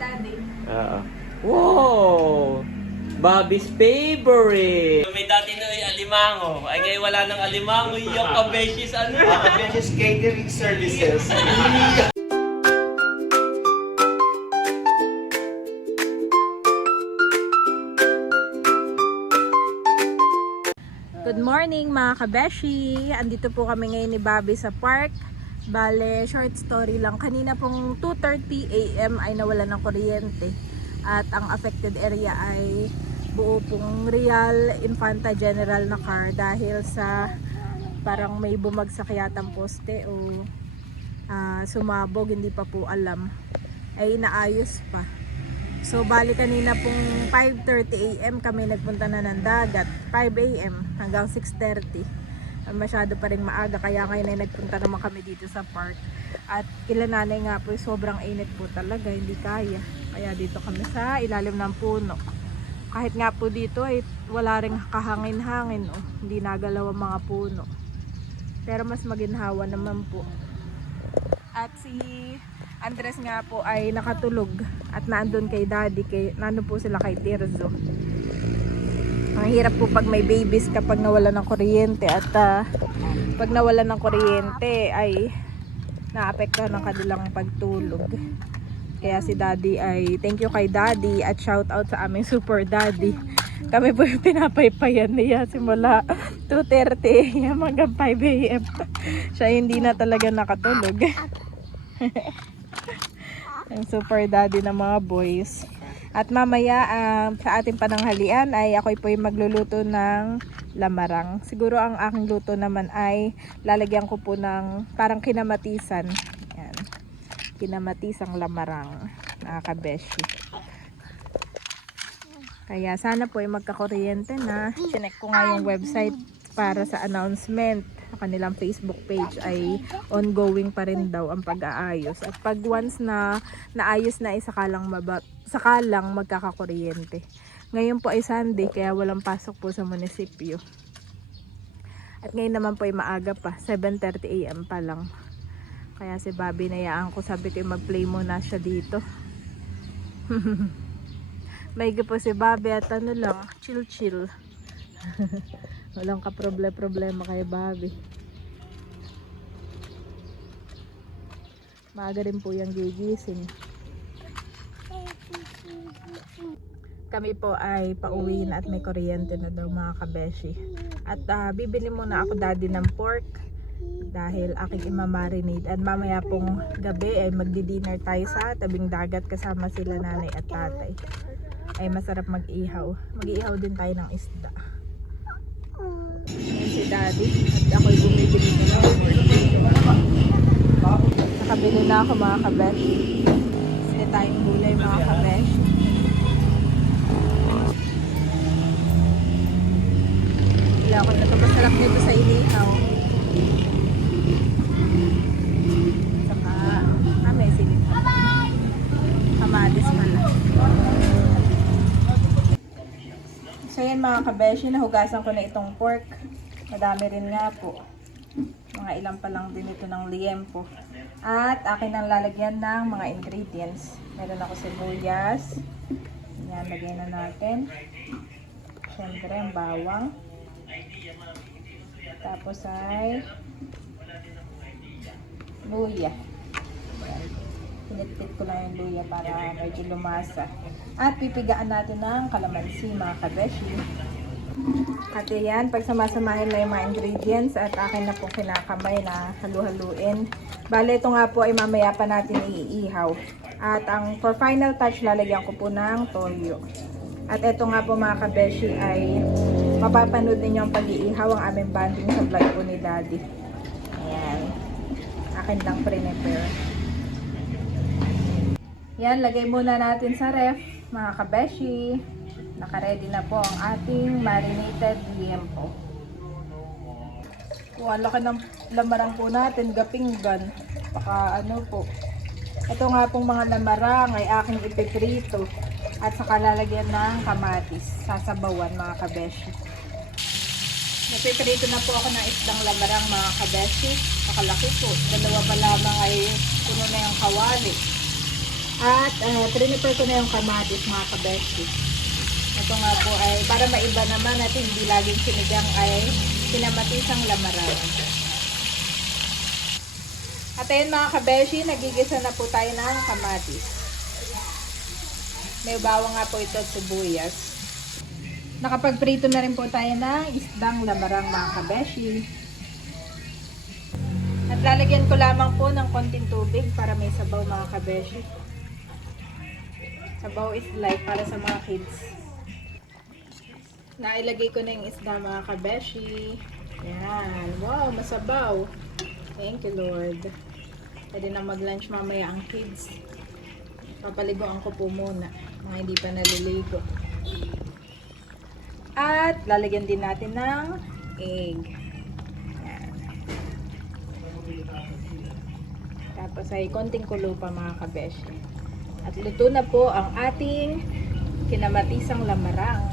Daddy. Oo. Wow! Bobby's favorite! May dati na yung alimango. Ay ngayon wala nang alimango. Yung kabeshis ano? Kabeshis Catering Services. Good morning mga kabeshi! Andito po kami ngayon ni Bobby sa park. Bale, short story lang. Kanina pong 2:30 AM ay nawala ng kuryente. At ang affected area ay buo pong Real Infanta General na car dahil sa parang may bumagsak yatang poste o sumabog, hindi pa po alam. Ay inaayos pa. So bali kanina pong 5:30 AM kami nagpunta na ng dagat, 5 AM hanggang 6:30. Masyado pa rin maaga kaya ngayon ay nagpunta naman kami dito sa park. At kila nanay nga po sobrang init po talaga, hindi kaya. Kaya dito kami sa ilalim ng puno. Kahit nga po dito ay wala ring kahangin-hangin, oh. Hindi nagalaw ang mga puno. Pero mas maginhawa naman po. At si Andres nga po ay nakatulog at naandun kay Daddy, nandun po sila kay Tirzo. Ang hirap po pag may babies kapag nawala ng kuryente at pag nawala ng kuryente ay naapektuhan ng kanilang pagtulog. Kaya si Daddy ay thank you kay Daddy at shout out sa aming super daddy. Kami po yung pinapaypayan niya simula 2:30 AM hanggang 5 AM. Siya hindi na talaga nakatulog. Ang super daddy ng mga boys. At mamaya sa ating pananghalian ay ako po yung magluluto ng lamarang. Siguro ang aking luto naman ay lalagyan ko po ng parang kinamatisan. Yan. Kinamatisang lamarang, mga kabeshi. Kaya sana po ay magkakuryente na. Chinek ko nga yung website para sa announcement. Kanilang Facebook page ay ongoing pa rin daw ang pag-aayos. At pag once na naayos na ay sakalang magkakakuryente. Ngayon po ay Sunday kaya walang pasok po sa munisipyo. At ngayon naman po ay maaga pa, 7:30 AM pa lang. Kaya si Bobby nayaan ko, sabi ko mag-play muna siya dito. Maigi po si Bobby at ano lang, chill. Walang ka-problema kay Bobby. Maaga rin po yung gigising. Kami po ay pauwi na at may kuryente na daw mga kabeshi. At bibili muna ako daddy ng pork dahil aking imamarinate. At mamaya pong gabi ay magdi-dinner tayo sa tabing dagat kasama sila nanay at tatay. Ay masarap mag-ihaw. Mag-ihaw din tayo ng isda. Ayan si daddy at ako'y bumibili na ng pork. Nakabili na ako mga kabeshi. Sili tayong gulay mga kabeshi. Kaya ako na ito masarap nito sa inihaw. Saka may silip. Kamatis pala. So yan mga kabeshi, nahugasan ko na itong pork. Madami rin nga po. Mga ilang pa lang din ito ng liempo. At akin ang lalagyan ng mga ingredients. Meron ako sibuyas. Yan, lagyan na natin. Siyempre ang bawang. Tapos ay luya. Pinitpit ko lang yung luya para medyo lumasa. At pipigaan natin ng kalamansi mga kabeshi. At yan, pagsamasamahin na yung mga ingredients at akin na pong kinakamay na halu-haluin. Bale, ito nga po ay mamaya pa natin iihaw. At ang for final touch, lalagyan ko po ng toyo. At ito nga po mga kabeshi ay mapapanood ninyo ang pag-iihaw ang aming banding sa vlog po ni Daddy. Ayan. Akin lang pre-prepare. Yan, lagay muna natin sa ref mga kabeshi. Naka-ready na po ang ating marinated liempo. Kung ang laki ng lamarang po natin, gapinggan. Baka ano po. Ito nga pong mga lamarang ay aking ipiprito. At saka lalagyan ng kamatis. Sasabawan mga kabeshi. Napiprito na po ako ng isdang lamarang mga kabeshi. Nakalaki po. Dalawa pa lamang ay puno na yung kawali. At prepare ko na yung kamatis mga kabeshi. Ito nga po ay para maiba naman at hindi laging sinigang ay kinamatisang lamaran. At ayun mga kabeshi, nagigisa na po tayo ng kamatis. May bawang nga po ito at sibuyas. Nakapagprito na rin po tayo ng isdang lamarang mga kabeshi. At lalagyan ko lamang po ng konting tubig para may sabaw mga kabeshi. Sabaw is life para sa mga kids. Nailagay ko na yung isda mga kabeshi. Yan. Wow, masabaw. Thank you Lord. Pwede na mag-lunch mamaya ang kids. Papaliguan ko po muna. Mga hindi pa naliligo. At lalagyan din natin ng egg. Yan. Tapos ay konting kulo pa mga kabeshi. At luto na po ang ating kinamatisang lamarang.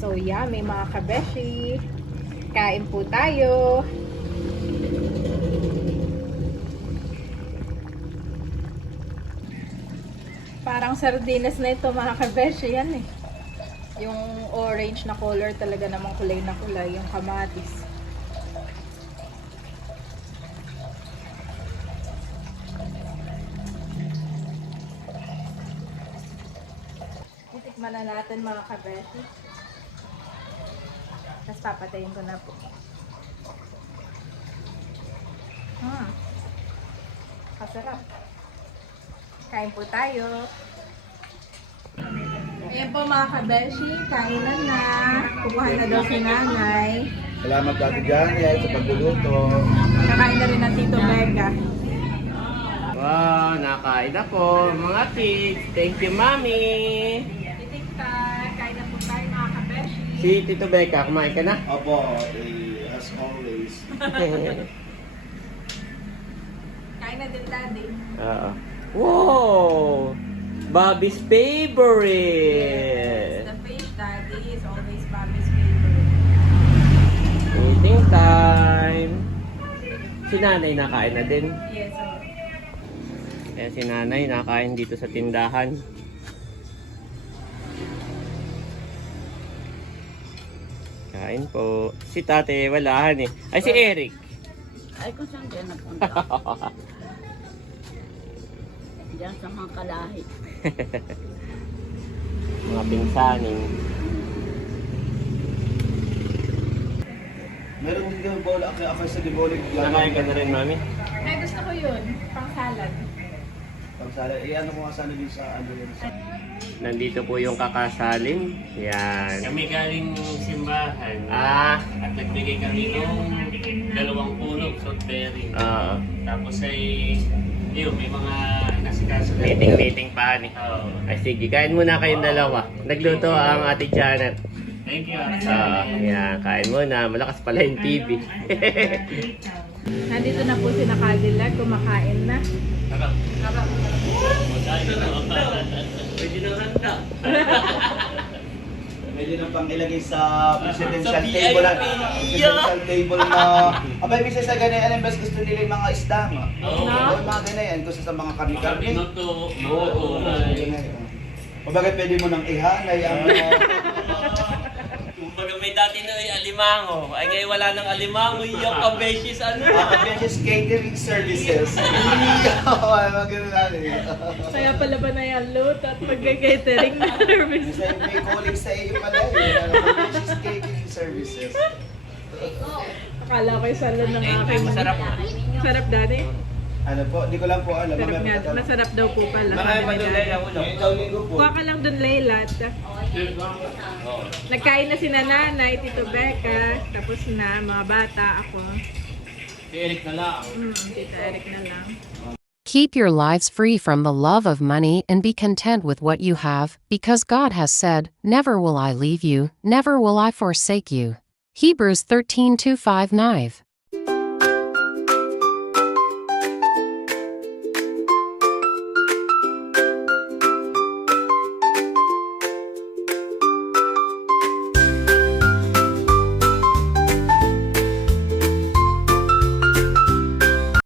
So yummy mga kabeshi. Kain po tayo. Parang sardinas na ito mga kabeshi yan eh. Yung orange na color talaga namang kulay na kulay. Yung kamatis. Titikman na natin mga kabeshi. Tapos papatayin ko na po. Kasarap. Kain po tayo. Ayan po mga kabeshi, kainan na. Kukuha na daw si nanay. Salamat Ate Janet sa pagluluto. Kakain na rin ng Tito Becca. Wow, nakain na po mga kids. Thank you, Mami. Titikta, kain na po tayo mga kabeshi. Si Tito Becca, kumain ka na? Opo, as always. Kain na din daddy. Oo. Wow! Bobby's favorite! The fish daddy is always Bobby's favorite. Eating time! Si nanay nakain na din. Yes, sir. Kaya si nanay nakain dito sa tindahan. Kain po. Si tate walahan eh. Ay si Eric. Ay, kung saan kaya nagpunta? Diyan sa mga kalahi. Mga pinsaning. Meron din yung bola ako sa libolig. Nakain ka na rin, Mami? Ay, gusto ko yun. Pang salad. Pagsala, ano ko nga sana din sa ano yun sa... Nandito po yung kakasalin. Yan. Kami galing simbahan Ah, at nagbigay kami ng 2 pulong salt bearing. Tapos ay yun, may mga nasikaso na. meeting pa ni. Oo. Ay sige, kain muna kayong dalawa. Nagluto ang Ate Janet. Thank you. Yan, kain muna. Malakas pala yung TV. Nandito na po si Cadillac, kumakain na. Harap. Harap. Pwede nang handa. Pwede nang pang ilagay sa presidential Sa table. VIP. Presidential table na... Abay, minsan sa ganyan, best gusto nila yung mga isda. Oo. Oo, mga ganyan. Gusto sa mga karni-karni. Minuto, Oo, mga kumbaga pwede mo nang ihanay ang... Kumbaga may dati na ay alimango. Ay ngayon wala nang alimango. Yung kabeshis ano? Just catering services. Oo, mga ganun natin. Kaya pala ba na yung loot at pag-catering na service? Minsan may calling sa iyo pala just catering services. Akala ko yung salad ng aking Masarap na. Sarap dati. Ano po, hindi ko lang po alam. Sarap nga. Masarap daw po pala. Marami pa doon lang ulo. Ikaw linggo po. Kuha ka lang dun, Layla. Nagkain na si nanay, Tito Becca. Tapos na, mga bata, ako. Si Eric na lang. Tita Eric na lang. Keep your lives free from the love of money and be content with what you have, because God has said, "Never will I leave you, never will I forsake you." Hebrews 13:2-5-9.